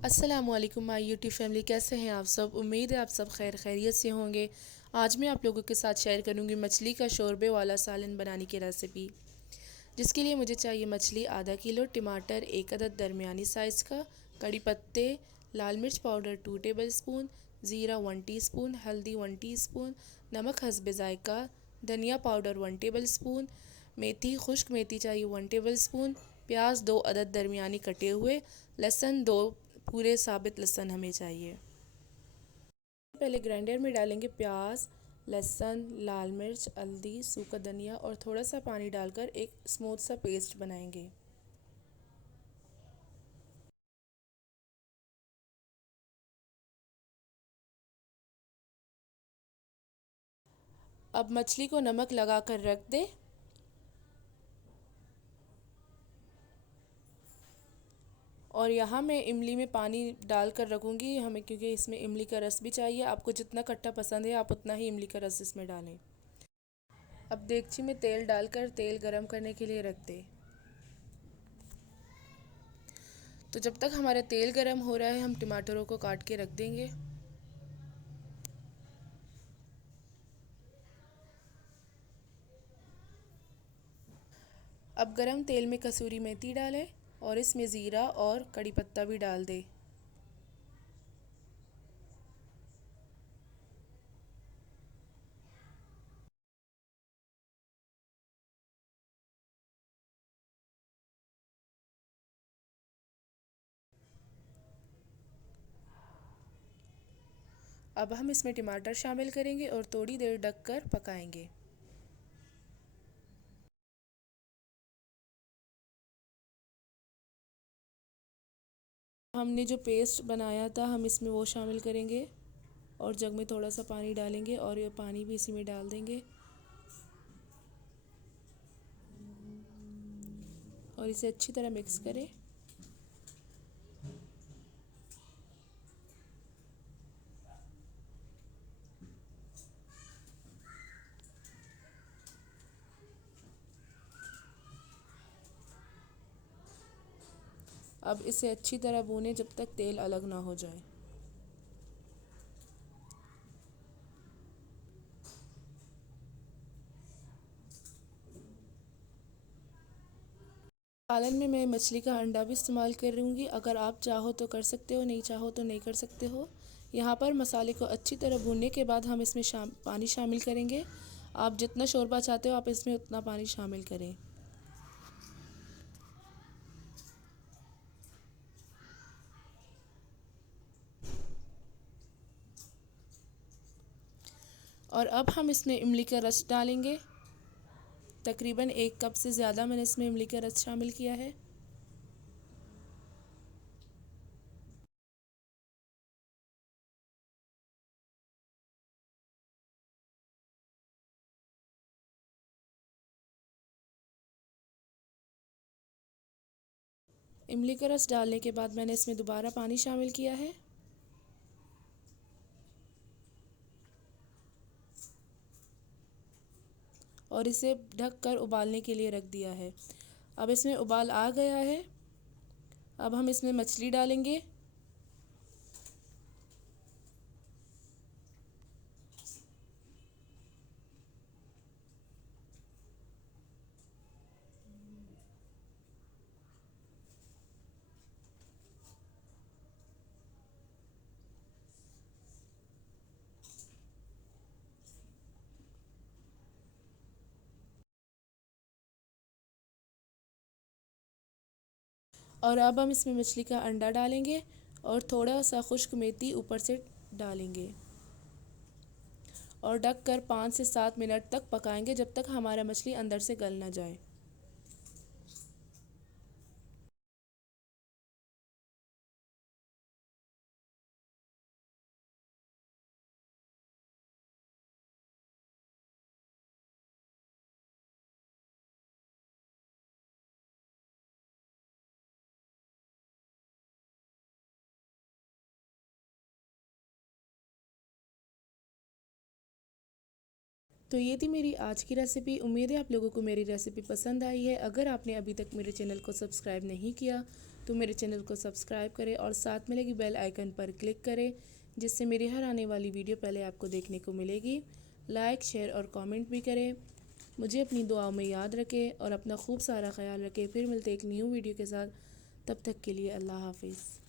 अस्सलामुअलैकुम my YouTube family, कैसे हैं आप सब। उम्मीद है आप सब खैरियत से होंगे। आज मैं आप लोगों के साथ शेयर करूंगी मछली का शोरबे वाला सालन बनाने की रेसिपी। जिसके लिए मुझे चाहिए मछली आधा किलो, टमाटर एक अदद दरमियानी साइज़ का, कड़ी पत्ते, लाल मिर्च पाउडर 2 टेबल स्पून, ज़ीरा 1 टीस्पून, हल्दी 1 टीस्पून, नमक हस्बे ज़ायका, धनिया पाउडर 1 टेबल स्पून, मेथी खुश्क मेथी चाहिए 1 टेबल स्पून, प्याज 2 अदद दरमियानी कटे हुए, लहसुन 2 पूरे साबित लहसुन हमें चाहिए। पहले ग्राइंडर में डालेंगे प्याज, लहसुन, लाल मिर्च, हल्दी, सूखा धनिया और थोड़ा सा पानी डालकर एक स्मूथ सा पेस्ट बनाएंगे। अब मछली को नमक लगा कर रख दें। और यहाँ मैं इमली में पानी डाल कर रखूँगी हमें, क्योंकि इसमें इमली का रस भी चाहिए। आपको जितना खट्टा पसंद है आप उतना ही इमली का रस इसमें डालें। अब देगची में तेल डालकर तेल गरम करने के लिए रख दें। तो जब तक हमारा तेल गरम हो रहा है हम टमाटरों को काट के रख देंगे। अब गरम तेल में कसूरी मेथी डालें और इसमें ज़ीरा और कड़ी पत्ता भी डाल दें। अब हम इसमें टमाटर शामिल करेंगे और थोड़ी देर ढक कर पकाएंगे। हमने जो पेस्ट बनाया था हम इसमें वो शामिल करेंगे और जग में थोड़ा सा पानी डालेंगे और ये पानी भी इसी में डाल देंगे और इसे अच्छी तरह मिक्स करें। अब इसे अच्छी तरह भूनें जब तक तेल अलग ना हो जाए। सालन में मैं मछली का अंडा भी इस्तेमाल करूँगी। अगर आप चाहो तो कर सकते हो, नहीं चाहो तो नहीं कर सकते हो। यहाँ पर मसाले को अच्छी तरह भूनने के बाद हम इसमें पानी शामिल करेंगे। आप जितना शोरबा चाहते हो आप इसमें उतना पानी शामिल करें। और अब हम इसमें इमली का रस डालेंगे। तकरीबन 1 कप से ज़्यादा मैंने इसमें इमली का रस शामिल किया है। इमली का रस डालने के बाद मैंने इसमें दोबारा पानी शामिल किया है और इसे ढक कर उबालने के लिए रख दिया है। अब इसमें उबाल आ गया है। अब हम इसमें मछली डालेंगे और अब हम इसमें मछली का अंडा डालेंगे और थोड़ा सा खुश्क मेथी ऊपर से डालेंगे और ढक कर 5 से 7 मिनट तक पकाएंगे जब तक हमारा मछली अंदर से गल ना जाए। तो ये थी मेरी आज की रेसिपी। उम्मीद है आप लोगों को मेरी रेसिपी पसंद आई है। अगर आपने अभी तक मेरे चैनल को सब्सक्राइब नहीं किया तो मेरे चैनल को सब्सक्राइब करें और साथ में लगी बेल आइकन पर क्लिक करें, जिससे मेरी हर आने वाली वीडियो पहले आपको देखने को मिलेगी। लाइक, शेयर और कमेंट भी करें। मुझे अपनी दुआओं में याद रखें और अपना खूब सारा ख्याल रखें। फिर मिलते एक न्यू वीडियो के साथ, तब तक के लिए अल्लाह हाफिज़।